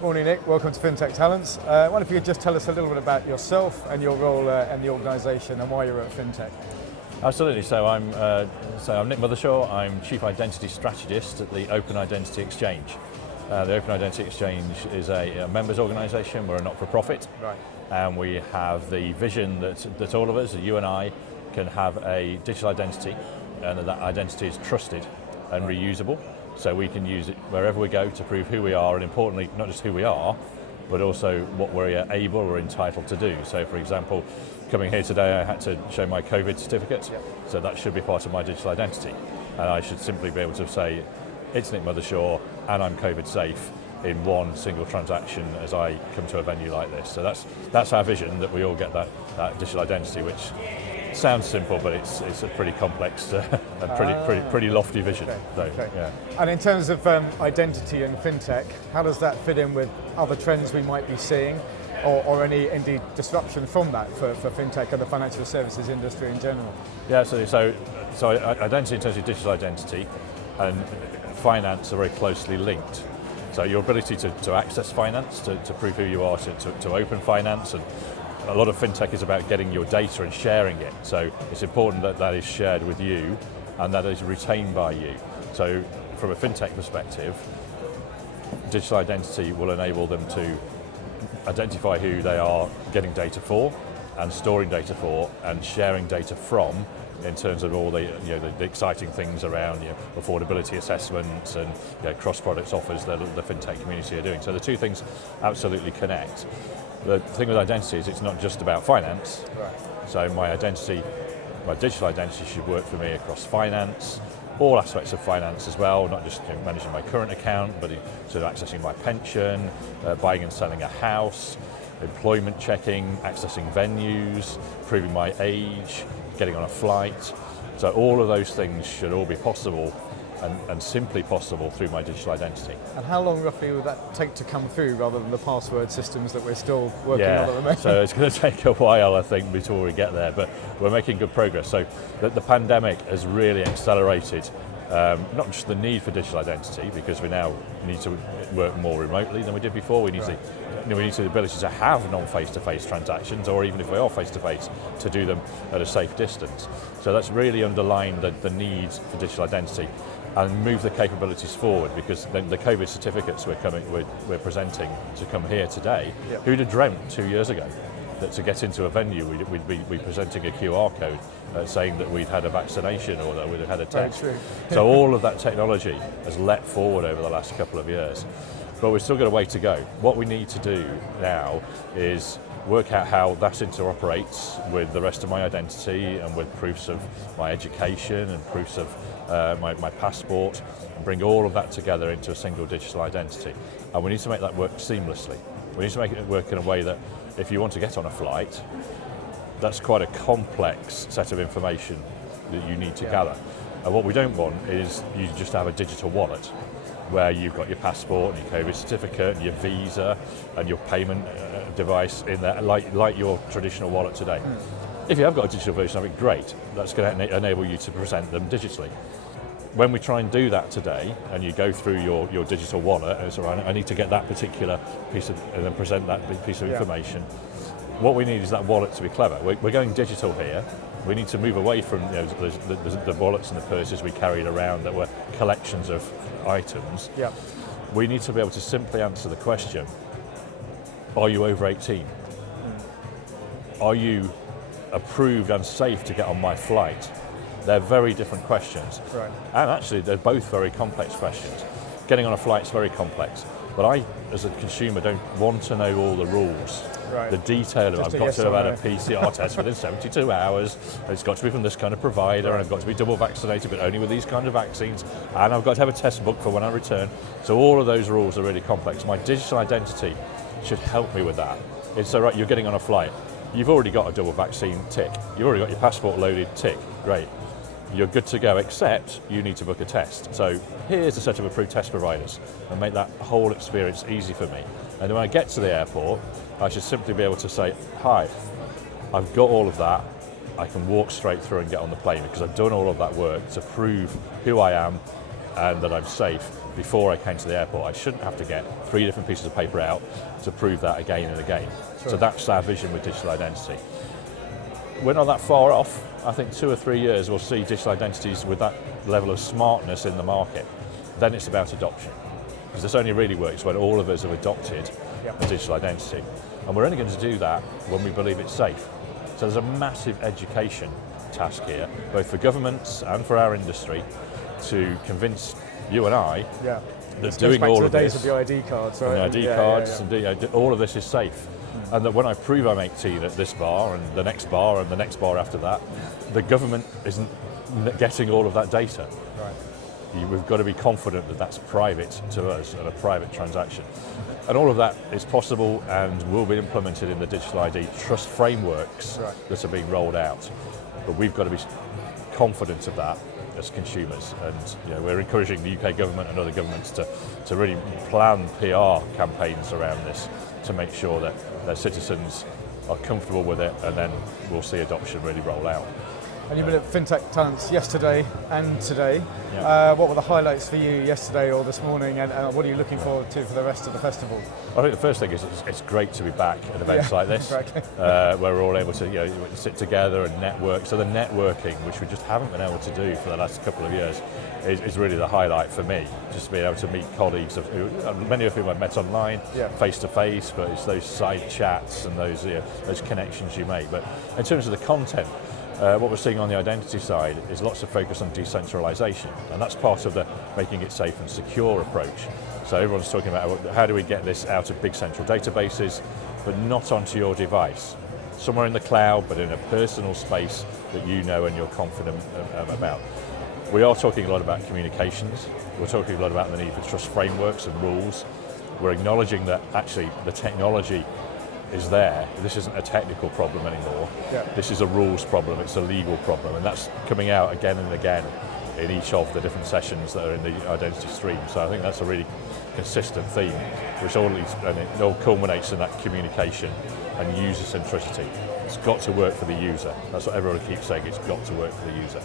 Morning, Nick. Welcome to FinTech Talents. I wonder if you could just tell us a little bit about yourself and your role in the organisation and why you're at FinTech. Absolutely. So I'm Nick Mothershaw. I'm Chief Identity Strategist at the Open Identity Exchange. The Open Identity Exchange is a members organisation. We're a not-for-profit, Right. and we have the vision that all of us, you and I, can have a digital identity, and that identity is trusted and reusable. So we can use it wherever we go to prove who we are, and importantly, not just who we are, but also what we're able or entitled to do. So for example, coming here today, I had to show my COVID certificate, Yep. so that should be part of my digital identity. And I should simply be able to say, it's Nick Mothershaw, and I'm COVID safe in one single transaction as I come to a venue like this. So that's our vision, that we all get that digital identity, which sounds simple, but it's a pretty complex and pretty lofty vision. Okay. So, yeah. And in terms of identity and FinTech, how does that fit in with other trends we might be seeing, or any indeed disruption from that for FinTech and the financial services industry in general? Yeah, so identity in terms of digital identity and finance are very closely linked. So your ability to access finance, to prove who you are, to open finance, and a lot of FinTech is about getting your data and sharing it. So it's important that that is shared with you and that is retained by you. So from a FinTech perspective, digital identity will enable them to identify who they are getting data for and storing data for and sharing data from, in terms of all the exciting things around affordability assessments and cross-products offers that the FinTech community are doing. So the two things absolutely connect. The thing with identity is it's not just about finance. Right. So my digital identity should work for me across finance, all aspects of finance as well, not just managing my current account, but sort of accessing my pension, buying and selling a house, employment checking, accessing venues, proving my age, getting on a flight. So all of those things should all be possible and simply possible through my digital identity. And how long roughly would that take to come through, rather than the password systems that we're still working on at the moment? So it's going to take a while, I think, before we get there, but we're making good progress. So the pandemic has really accelerated not just the need for digital identity, because we now need to work more remotely than we did before. We need the ability to have non-face-to-face transactions, or even if we are face-to-face, to do them at a safe distance. So that's really underlined the need for digital identity and move the capabilities forward, because the COVID certificates we're presenting to come here today, Yep. who'd have dreamt 2 years ago that to get into a venue we'd be presenting a QR code saying that we'd had a vaccination or that we'd have had a test. Very true. So all of that technology has leapt forward over the last couple of years, but we've still got a way to go. What we need to do now is work out how that interoperates with the rest of my identity and with proofs of my education and proofs of my passport, and bring all of that together into a single digital identity. And we need to make that work seamlessly. We need to make it work in a way that if you want to get on a flight, that's quite a complex set of information that you need to gather. And what we don't want is you just have a digital wallet where you've got your passport and your COVID certificate and your visa and your payment device in there, like your traditional wallet today. If you have got a digital version of it, great. That's going to enable you to present them digitally. When we try and do that today, and you go through your digital wallet, and so I need to get that particular piece of, and then present that piece of information. What we need is that wallet to be clever. We're going digital here. We need to move away from the wallets and the purses we carried around that were collections of items. Yeah. We need to be able to simply answer the question, are you over 18? Are you approved and safe to get on my flight? They're very different questions. Right. And actually, they're both very complex questions. Getting on a flight is very complex, but I, as a consumer, don't want to know all the rules. Right. The detail of it. I've got to have had a PCR test within 72 hours, it's got to be from this kind of provider, and I've got to be double vaccinated, but only with these kind of vaccines, and I've got to have a test book for when I return. So all of those rules are really complex. My digital identity should help me with that. It's so right, you're getting on a flight. You've already got a double vaccine, tick. You've already got your passport loaded, tick, great. You're good to go, except you need to book a test. So here's a set of approved test providers, and make that whole experience easy for me. And when I get to the airport, I should simply be able to say, hi, I've got all of that. I can walk straight through and get on the plane because I've done all of that work to prove who I am, and that I'm safe before I came to the airport. I shouldn't have to get 3 different pieces of paper out to prove that again and again. Sure. So that's our vision with digital identity. We're not that far off. I think 2 or 3 years we'll see digital identities with that level of smartness in the market. Then it's about adoption. Because this only really works when all of us have adopted a digital identity. And we're only going to do that when we believe it's safe. So there's a massive education task here, both for governments and for our industry, to convince you and I that doing all of this, of your ID cards, right? and the ID cards, and all of this is safe. And that when I prove I'm 18 at this bar and the next bar and the next bar after that, the government isn't getting all of that data. Right. We've got to be confident that that's private to us and a private transaction. And all of that is possible and will be implemented in the digital ID trust frameworks that are being rolled out. But we've got to be confident of that as consumers. And we're encouraging the UK government and other governments to really plan PR campaigns around this to make sure that their citizens are comfortable with it, and then we'll see adoption really roll out. And you've been at FinTech Talents yesterday and today. What were the highlights for you yesterday or this morning, and what are you looking forward to for the rest of the festival? I think the first thing is it's great to be back at events like this, where we're all able to sit together and network. So the networking, which we just haven't been able to do for the last couple of years, is really the highlight for me. Just being able to meet colleagues, many of whom I've met online, face to face, but it's those side chats and those connections you make. But in terms of the content, what we're seeing on the identity side is lots of focus on decentralization, and that's part of the making it safe and secure approach. So everyone's talking about how do we get this out of big central databases, but not onto your device, somewhere in the cloud, but in a personal space that you know and you're confident about. We are talking a lot about communications. We're talking a lot about the need for trust frameworks and rules. We're acknowledging that actually the technology is there. This isn't a technical problem anymore. This is a rules problem, it's a legal problem, and that's coming out again and again in each of the different sessions that are in the identity stream. So I think that's a really consistent theme, which all culminates in that communication and user centricity. It's got to work for the user. That's what everyone keeps saying, it's got to work for the user.